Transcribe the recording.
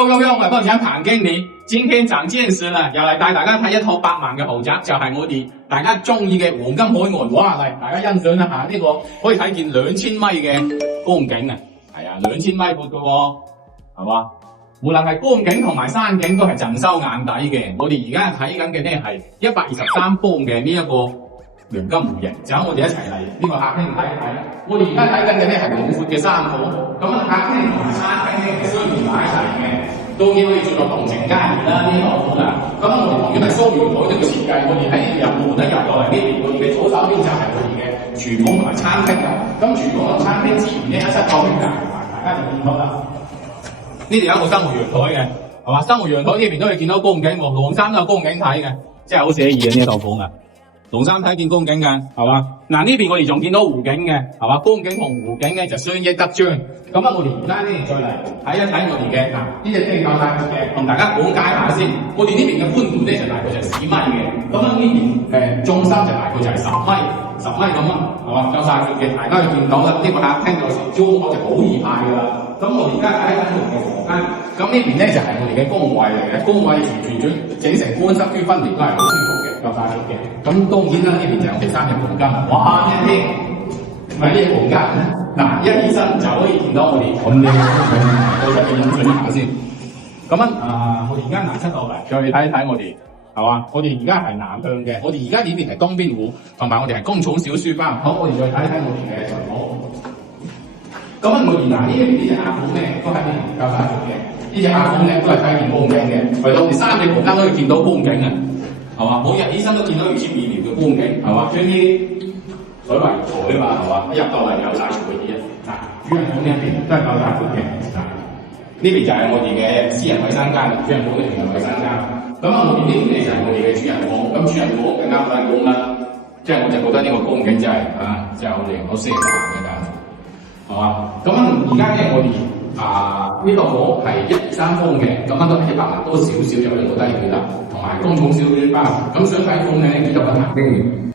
我係幫你彭經理，今天長見識啦，又嚟帶大家睇一套100萬嘅豪宅，就係我哋大家中意嘅黃金海岸。哇，嚟大家欣賞一下呢個可以睇見2000米嘅光景啊，係啊，2000米闊嘅喎，係嘛？無論係光景同埋山景都係盡收眼底嘅。我哋而家睇緊嘅呢係123方嘅呢一個黃金湖型，就我哋一齊嚟呢個客廳睇一睇。我哋而家睇緊嘅呢係廣闊嘅山坡，咁啊客廳同埋山景呢係雖然擺齊嘅。當然我哋做到同情家園啦，呢個好啦。咁我哋同樣係雙陽台呢個設計，我哋喺入門一入到嚟呢邊，我哋嘅左手邊就係我哋嘅廚房同埋餐廳啦。咁廚房同餐廳之餘呢，一室多邊格，大家就見到啦。呢度有一個生活陽台嘅，係嘛？生活陽台呢邊都可以見到光景喎，龍山都有光景睇嘅，真係好寫意嘅呢一套房啊！龍山睇見光景嘅，係嘛？嗱呢邊我哋仲見到湖景嘅，係嘛？光景同湖景咧就相益得彰。咁啊，我哋而家呢再嚟睇一睇我哋嘅呢隻機構大嘅，同大家講解下先。我哋呢邊嘅寬度咧就大概就10米嘅，咁啊呢邊縱深就大概就係10米咁啊，係嘛？夠晒闊嘅，大家可以見到啦。呢個客廳有時租我就好易派㗎啦。咁我而家睇緊我哋嘅房間，咁呢邊咧就係我哋嘅工位嚟嘅，工位完全整成乾濕區分離都係好舒服嘅，夠晒闊嘅。咁當然啦，呢邊就有第3隻房間，哇！呢啲唔係呢隻房間，嗱一起身就可以見到我哋咁嘅，我就去飲水下先。咁啊，我哋而家南側落嚟，再睇一睇我哋。係嘛？我哋而家係南向嘅，我哋而家呢邊係東邊湖，同埋我哋係工廠小書包。好，我哋再睇一睇我哋嘅財房。咁啊，我哋嗱呢一邊呢隻客房咧，都係夠晒闊嘅。呢隻客房咧都係睇見光景嘅，為到我哋3隻房間都可以見到光景啊，係嘛？每日起身都見到如此美妙嘅光景，係嘛？將啲水為台啊嘛，係嘛？一入到嚟有晒全部啲啊，主人房呢一邊都係夠晒闊嘅。呢邊就係我哋嘅私人衞生間，主人房呢邊係衞生間。咁啊，我哋呢邊咧就係我哋嘅主人房，咁主人房更加唔使講啦，即係我就覺得呢個光景真係就係我哋好適合嘅間，係嘛？咁而家咧我哋呢個房係123方嘅，咁都係100萬多少少就有一個低配啦，同埋工廠小書包，咁想睇房咧記得揾行經理。